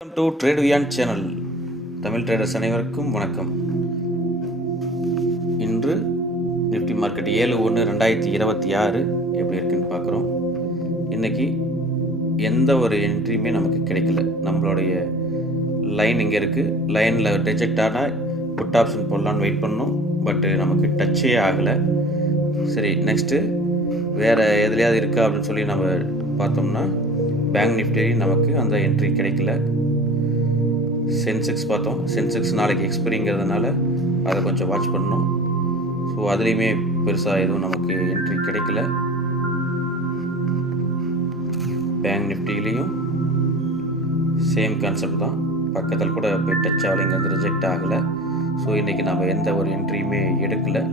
Welcome to trade Viaan channel. Tamil traders அனைவருக்கும் வணக்கம். இன்று நிஃப்டி மார்க்கெட் 7/1/2026 எப்படி இருக்குன்னு பார்க்குறோம். இன்றைக்கி எந்த ஒரு என்ட்ரியுமே நமக்கு கிடைக்கல. நம்மளுடைய லைன் இங்கே இருக்குது. லைனில் ரிஜெக்ட் ஆனால் புட் ஆப்ஷன் போடலான்னு வெயிட் பண்ணோம். பட்டு நமக்கு டச்சே ஆகலை. சரி, நெக்ஸ்ட்டு வேறு எதுலையாவது இருக்கா அப்படின்னு சொல்லி நம்ம பார்த்தோம்னா பேங்க் நிஃப்டி நமக்கு அந்த என்ட்ரி கிடைக்கல. சென்செக்ஸ் பார்த்தோம். சென்செக்ஸ் நாளைக்கு எக்ஸ்பைரிங்கிறதுனால அதை கொஞ்சம் வாட்ச் பண்ணணும். ஸோ அதுலேயுமே பெருசாக எதுவும் நமக்கு என்ட்ரி கிடைக்கல. பேங்க் நிஃப்டிலையும் சேம் கான்செப்ட் தான். பக்கத்தில் கூட போய் டச் ஆகலைங்க, ரிஜெக்ட் ஆகலை. ஸோ இன்றைக்கி நம்ம எந்த ஒரு என்ட்ரியுமே எடுக்கலை.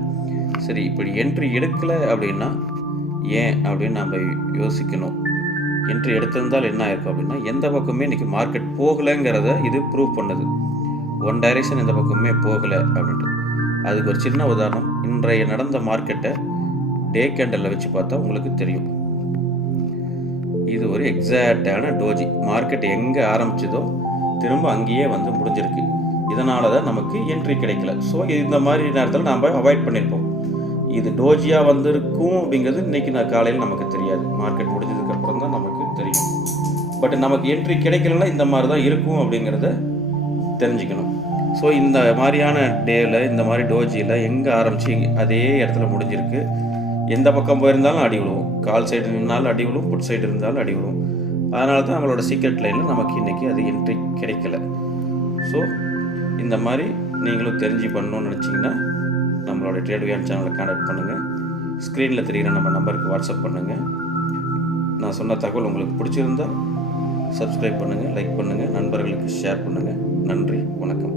சரி, இப்படி என்ட்ரி எடுக்கலை அப்படின்னா ஏன் அப்படின்னு நம்ம யோசிக்கணும். என்ட்ரி எடுத்திருந்தால் என்ன ஆயிருக்கும் அப்படின்னா, எந்த பக்கமே இன்றைக்கி மார்க்கெட் போகலைங்கிறத இது ப்ரூவ் பண்ணுது. ஒன் டைரெக்ஷன் எந்த பக்கமே போகலை அப்படின்ட்டு. அதுக்கு ஒரு சின்ன உதாரணம், இன்றைய நடந்த மார்க்கெட்டை டே கேண்டலில் வச்சு பார்த்தா உங்களுக்கு தெரியும். இது ஒரு எக்ஸாக்டான டோஜி. மார்க்கெட் எங்கே ஆரம்பிச்சதோ திரும்ப அங்கேயே வந்து முடிஞ்சிருக்கு. இதனால தான் நமக்கு என்ட்ரி கிடைக்கல. ஸோ இந்த மாதிரி நேரத்தில் நாம் அவாய்ட் பண்ணியிருப்போம். இது டோஜியாக வந்திருக்கும் அப்படிங்கிறது இன்றைக்கி காலையில் நமக்கு தெரியாது. மார்க்கெட் முடிஞ்சதுக்கப்புறம் தான் நமக்கு தெரியும். பட் நமக்கு என்ட்ரி கிடைக்கலன்னா இந்த மாதிரி தான் இருக்கும் அப்படிங்கிறத தெரிஞ்சுக்கணும். ஸோ இந்த மாதிரியான டேவில், இந்த மாதிரி டோஜியில் எங்கே ஆரம்பித்து அதே இடத்துல முடிஞ்சிருக்கு. எந்த பக்கம் போயிருந்தாலும் அடி விழுவும். கால் சைடு இருந்தாலும் அடி விழுவும், புட் சைடு இருந்தாலும் அடி விழுவும். அதனால தான் நம்மளோட சீக்ரெட் லைனில் நமக்கு இன்றைக்கி அது என்ட்ரி கிடைக்கல. ஸோ இந்த மாதிரி நீங்களும் தெரிஞ்சு பண்ணணும்னு நினச்சிங்கன்னா நம்மளோட ட்ரேட் வியான் சேனலை கான்டாக்ட் பண்ணுங்கள். ஸ்க்ரீனில் தெரிகிற நம்ம நம்பருக்கு வாட்ஸ்அப் பண்ணுங்கள். நான் சொன்ன தகவல் உங்களுக்கு பிடிச்சிருந்தால் சப்ஸ்கிரைப் பண்ணுங்கள், லைக் பண்ணுங்கள், நண்பர்களுக்கு ஷேர் பண்ணுங்கள். நன்றி, வணக்கம்.